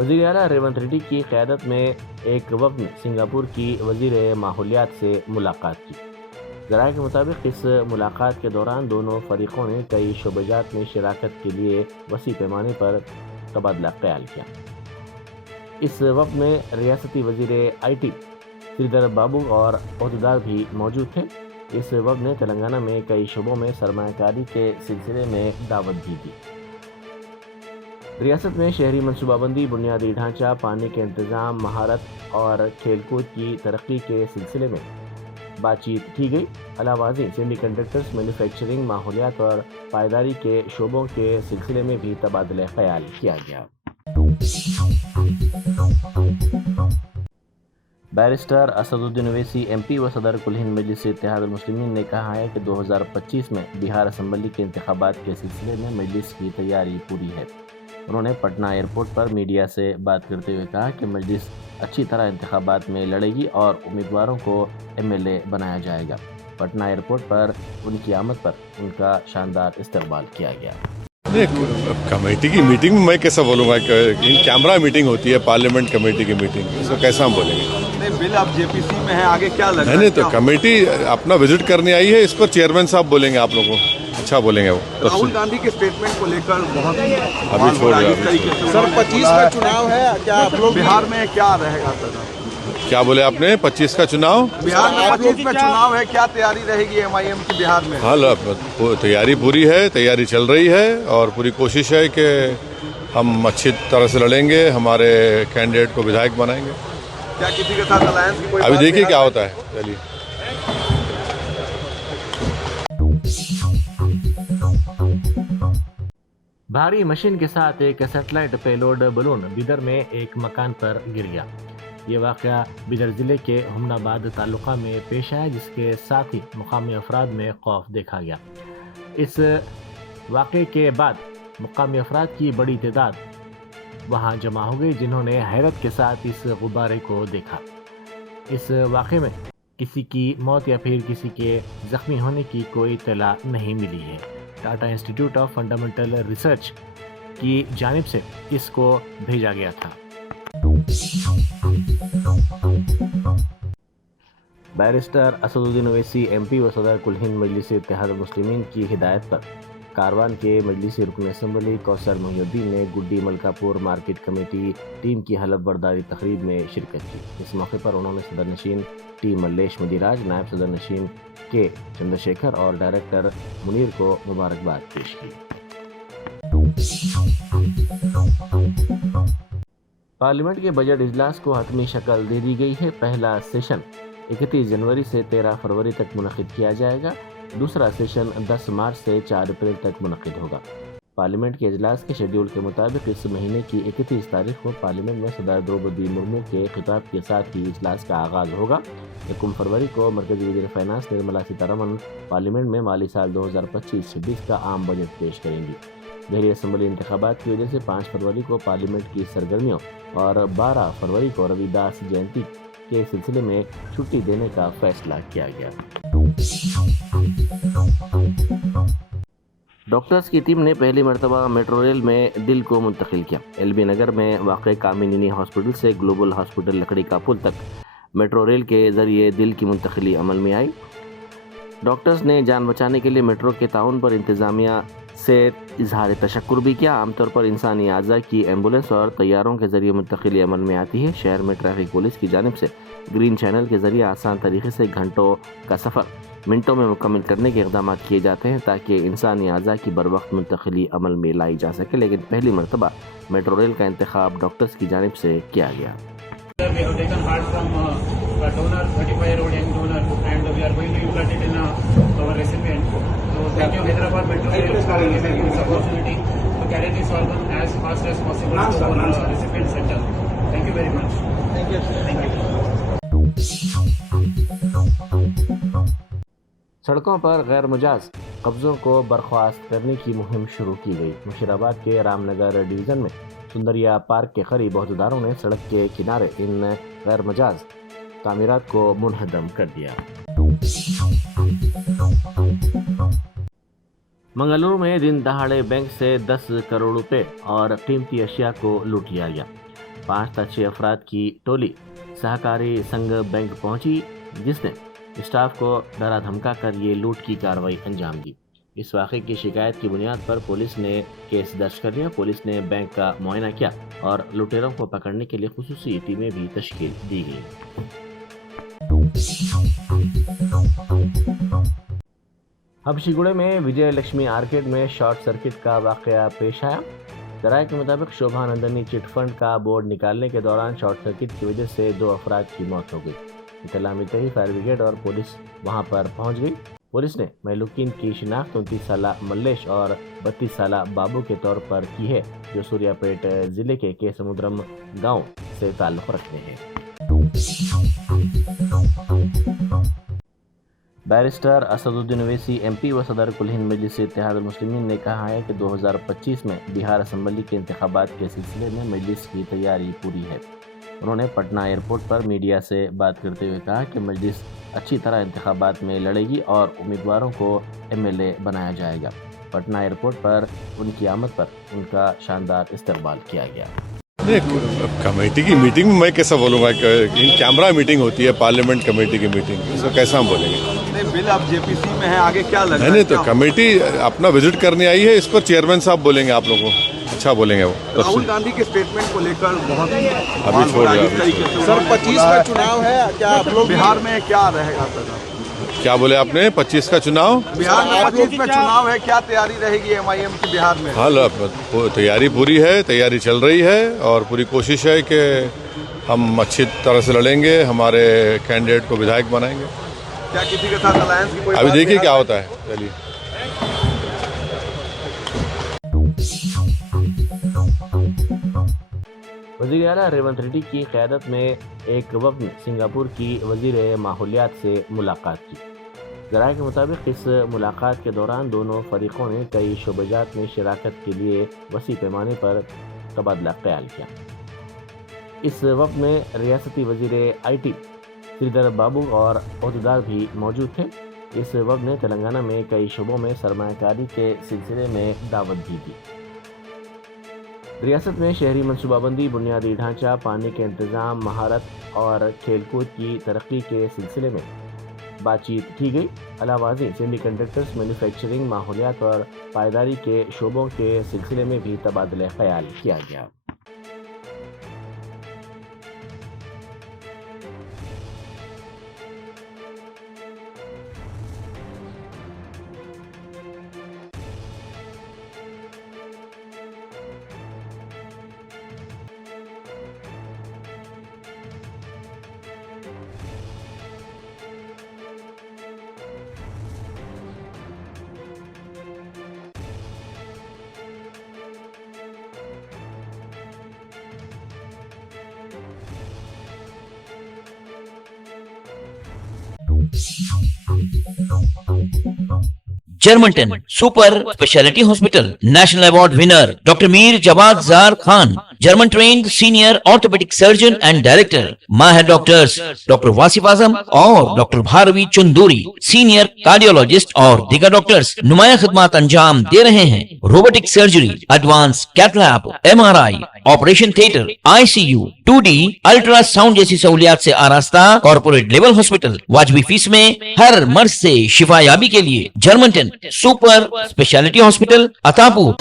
وزیر اعلیٰ ریونت ریڈی کی قیادت میں ایک وفد نے سنگاپور کی وزیر ماحولیات سے ملاقات کی۔ ذرائع کے مطابق اس ملاقات کے دوران دونوں فریقوں نے کئی شعبہ جات میں شراکت کے لیے وسیع پیمانے پر تبادلہ خیال کیا۔ اس وفد میں ریاستی وزیر آئی ٹی سریدر بابو اور عہدیدار بھی موجود تھے۔ اس وفد نے تلنگانہ میں کئی شعبوں میں سرمایہ کاری کے سلسلے میں دعوت بھی دی۔ ریاست میں شہری منصوبہ بندی، بنیادی ڈھانچہ، پانی کے انتظام، مہارت اور کھیل کود کی ترقی کے سلسلے میں بات چیت کی گئی۔ علاوہ ازیں سیمی کنڈکٹرز، مینوفیکچرنگ، ماحولیات اور پائیداری کے شعبوں کے سلسلے میں بھی تبادلہ خیال کیا گیا۔ بیرسٹر اسد الدین اویسی ایم پی و صدر کل ہند مجلس اتحاد المسلمین نے کہا ہے کہ 2025 میں بہار اسمبلی کے انتخابات کے سلسلے میں مجلس کی تیاری پوری ہے۔ انہوں نے پٹنہ ایئرپورٹ پر میڈیا سے بات کرتے ہوئے کہا کہ مجلس اچھی طرح انتخابات میں لڑے گی اور امیدواروں کو ایم ایل اے بنایا جائے گا۔ پٹنہ ایئرپورٹ پر ان کی آمد پر ان کا شاندار استقبال کیا گیا۔ کمیٹی کی میٹنگ میں کیسا بولوں گا کہ کیمرہ میٹنگ ہوتی ہے، پارلیمنٹ کمیٹی کی میٹنگ، اس کو کیسا ہم بولیں گے؟ بل اب جے پی سی میں ہے، آگے کیا لگ رہا ہے؟ نہیں تو کمیٹی اپنا وزٹ کرنے آئی ہے، اس پر چیئرمین صاحب بولیں گے، آپ لوگوں کو اچھا بولیں گے وہ۔ راہل گاندھی کے اسٹیٹمنٹ کو لے کر بہت ابھی چھوڑ رہے سر 25 کا چناؤ ہے، کیا آپ لوگ بہار میں کیا رہے گا سر؟ کیا بولے آپ نے؟ 25 کا چناؤ بہار میں 25 میں چناؤ ہے، کیا تیاری رہے گی ایم آئی ایم کی بہار میں؟ ہاں تیاری پوری ہے، تیاری چل رہی ہے اور پوری کوشش ہے کہ ہم اچھی طرح سے لڑیں گے، ہمارے کینڈیڈیٹ کو ودھائک بنائیں گے۔ کیا کسی کے ساتھ الائنس کی کوئی ابھی بات دیکھیے ہے؟ کیا ہوتا ہے۔ چلیے بھاری مشین کے ساتھ ایک سیٹلائٹ پیلوڈ بلون بیدر میں ایک مکان پر گر گیا۔ یہ واقعہ بیدر ضلع کے ہمن آباد تعلقہ میں پیش آیا، جس کے ساتھ ہی مقامی افراد میں خوف دیکھا گیا۔ اس واقعے کے بعد مقامی افراد کی بڑی تعداد وہاں جمع ہو گئی، جنہوں نے حیرت کے ساتھ اس غبارے کو دیکھا۔ اس واقعے میں کسی کی موت یا پھر کسی کے زخمی ہونے کی کوئی اطلاع نہیں ملی ہے۔ Tata institute of fundamental research کی جانب سے اس کو بھیجا گیا تھا۔ بیرسٹر اسد الدین اویسی ایم پی و صدر کل ہند مجلس اتحاد المسلمین کی ہدایت پر کاروان کے مجلسی رکن اسمبلی کوثر محی الدین نے گڈی ملکا پور مارکیٹ کمیٹی ٹیم کی حلف برداری تقریب میں شرکت کی۔ اس موقع پر انہوں نے صدر نشین ٹی ملیش مدیراج، نائب صدر نشین کے چندر شیکھر اور ڈائریکٹر منیر کو مبارکباد پیش کی۔ پارلیمنٹ کے بجٹ اجلاس کو حتمی شکل دے دی گئی ہے۔ پہلا سیشن 31 جنوری سے 13 فروری تک منعقد کیا جائے گا۔ دوسرا سیشن 10 مارچ سے 4 اپریل تک منعقد ہوگا۔ پارلیمنٹ کے اجلاس کے شیڈیول کے مطابق اس مہینے کی 31 تاریخ کو پارلیمنٹ میں صدر دروپدی مرمو کے خطاب کے ساتھ ہی اجلاس کا آغاز ہوگا۔ 1 فروری کو مرکزی وزیر فائنانس نرملا سیتارمن پارلیمنٹ میں مالی سال 2025-26 کا عام بجٹ پیش کریں گی۔ دہلی اسمبلی انتخابات کی وجہ سے 5 فروری کو پارلیمنٹ کی سرگرمیوں اور 12 فروری کو روی داس جینتی کے سلسلے میں چھٹی دینے کا فیصلہ کیا گیا۔ ڈاکٹرز کی ٹیم نے پہلی مرتبہ میٹرو ریل میں دل کو منتقل کیا۔ ایل بی نگر میں واقع کامینی ہاسپٹل سے گلوبل ہاسپٹل لکڑی کا پل تک میٹرو ریل کے ذریعے دل کی منتقلی عمل میں آئی۔ ڈاکٹرز نے جان بچانے کے لیے میٹرو کے تعاون پر انتظامیہ سے اظہار تشکر بھی کیا۔ عام طور پر انسانی اعضاء کی ایمبولینس اور طیاروں کے ذریعے منتقلی عمل میں آتی ہے۔ شہر میں ٹریفک پولیس کی جانب سے گرین چینل کے ذریعے آسان طریقے سے گھنٹوں کا سفر منٹوں میں مکمل کرنے کے اقدامات کیے جاتے ہیں تاکہ انسانی اعضاء کی بروقت منتقلی عمل میں لائی جا سکے، لیکن پہلی مرتبہ میٹرو ریل کا انتخاب ڈاکٹرز کی جانب سے کیا گیا۔ We have taken heart from a donor, 35-year-old young donor, and we are going to implant it in our recipient. So thank you Hyderabad Metro Rail for giving this opportunity to carry this organ as fast as possible to our recipient center. Thank you very much. Thank you. Thank you. سڑکوں پر غیر مجاز قبضوں کو برخاست کرنے کی مہم شروع کی گئی۔ مشیر آباد کے رام نگر ڈویژن میں سندریا پارک کے قریب عہدیداروں نے سڑک کے کنارے ان غیر مجاز تعمیرات کو منہدم کر دیا۔ منگلورو میں دن دہاڑے بینک سے 10 کروڑ روپے اور قیمتی اشیاء کو لوٹ لیا گیا۔ 5 تا 6 افراد کی ٹولی سہکاری سنگھ بینک پہنچی جس نے اسٹاف کو ڈرا دھمکا کر یہ لوٹ کی کارروائی انجام دی۔ اس واقعے کی شکایت کی بنیاد پر پولیس نے کیس درج کر لیا۔ پولیس نے بینک کا معائنہ کیا اور لٹیروں کو پکڑنے کے لیے خصوصی ٹیمیں بھی تشکیل دی گئیں۔ حبشی گڑے میں وجے لکشمی آرکیڈ میں شارٹ سرکٹ کا واقعہ پیش آیا۔ ذرائع کے مطابق شوبھا نندنی چٹ فنڈ کا بورڈ نکالنے کے دوران شارٹ سرکٹ کی وجہ سے 2 افراد کی موت ہو گئی۔ اطلاع ملتے ہی فائر بریگیڈ اور پولیس وہاں پر پہنچ گئی۔ پولیس نے مہلوکین کی شناخت 29 سالہ ملیش اور 32 سالہ بابو کے طور پر کی ہے، جو سوریا پیٹ ضلع کے کے سمودرم گاؤں سے تعلق رکھتے ہیں۔ بیرسٹر اسد الدین اویسی ایم پی و صدر کل ہند مجلس اتحاد المسلمین نے کہا ہے کہ 2025 میں بہار اسمبلی کے انتخابات کے سلسلے میں مجلس کی تیاری پوری ہے۔ انہوں نے پٹنہ ایئرپورٹ پر میڈیا سے بات کرتے ہوئے کہا کہ مجلس اچھی طرح انتخابات میں لڑے گی اور امیدواروں کو MLA بنایا جائے گا۔ پٹنہ ایئرپورٹ پر ان کی آمد پر ان کا شاندار استقبال کیا گیا۔ کمیٹی کی میٹنگ میں میں کیسا بولوں گا کہ کیمرہ میٹنگ ہوتی ہے، پارلیمنٹ کمیٹی کی میٹنگ، اس کو کیسا ہم بولیں گے؟ بل اب JPC میں ہے، آگے کیا لگ رہا ہے؟ نہیں تو کمیٹی اپنا وزٹ کرنے آئی ہے، اس پر چیئرمین صاحب بولیں گے، آپ لوگوں کو اچھا بولیں گے۔ وہ راہل گاندھی کے اسٹیٹمنٹ کو لے کر بہت ابھی چھوڑ دیا۔ سر 25 کا چناؤ ہے، کیا آپ لوگ بہار میں کیا رہے گا؟ کیا بولے آپ نے؟ 25 کا چناؤ بہار میں 25 میں چناؤ ہے، کیا تیاری رہے گی MIM کی بہار میں؟ ہاں تیاری پوری ہے، تیاری چل رہی ہے اور پوری کوشش ہے کہ ہم اچھی طرح سے لڑیں گے، ہمارے کینڈیڈیٹ کو ودھائک بنائیں گے۔ کیا کسی کے ساتھ الائنس کی کوئی ابھی بات دیکھیے بہار کیا میں؟ ہوتا ہے۔ چلیے وزیر اعلیٰ ریونت ریڈی کی قیادت میں ایک وفد نے سنگاپور کی وزیر ماحولیات سے ملاقات کی۔ ذرائع کے مطابق اس ملاقات کے دوران دونوں فریقوں نے کئی شعبہ جات میں شراکت کے لیے وسیع پیمانے پر تبادلہ خیال کیا۔ اس وفد میں ریاستی وزیر IT سریدر بابو اور عہدیدار بھی موجود تھے۔ اس وفد نے تلنگانہ میں کئی شعبوں میں سرمایہ کاری کے سلسلے میں دعوت بھی دی۔ ریاست میں شہری منصوبہ بندی، بنیادی ڈھانچہ، پانی کے انتظام، مہارت اور کھیل کود کی ترقی کے سلسلے میں بات چیت کی گئی۔ علاوہ ازیں سیمی کنڈکٹرز، مینوفیکچرنگ، ماحولیات اور پائیداری کے شعبوں کے سلسلے میں بھی تبادلہ خیال کیا گیا۔ جرمنٹن super speciality hospital national award winner doctor Mir Jawad Zar Khan, German trained senior orthopaedic surgeon and director, ماہر ڈاکٹرز ڈاکٹر واصف اعظم اور doctor Bharavi Chanduri, senior cardiologist اور دیگر ڈاکٹرز نمایاں خدمات انجام دے رہے ہیں۔ Robotic surgery, advance cath lab, MRI، operation theatre, ICU، 2D ultrasound جیسی سہولیات سے آراستہ کارپوریٹ لیول ہاسپٹل، واجبی فیس میں ہر مرض سے شفا یابی کے لیے جرمنٹن سپر اسپیشلٹی ہاسپٹل، عطا پور۔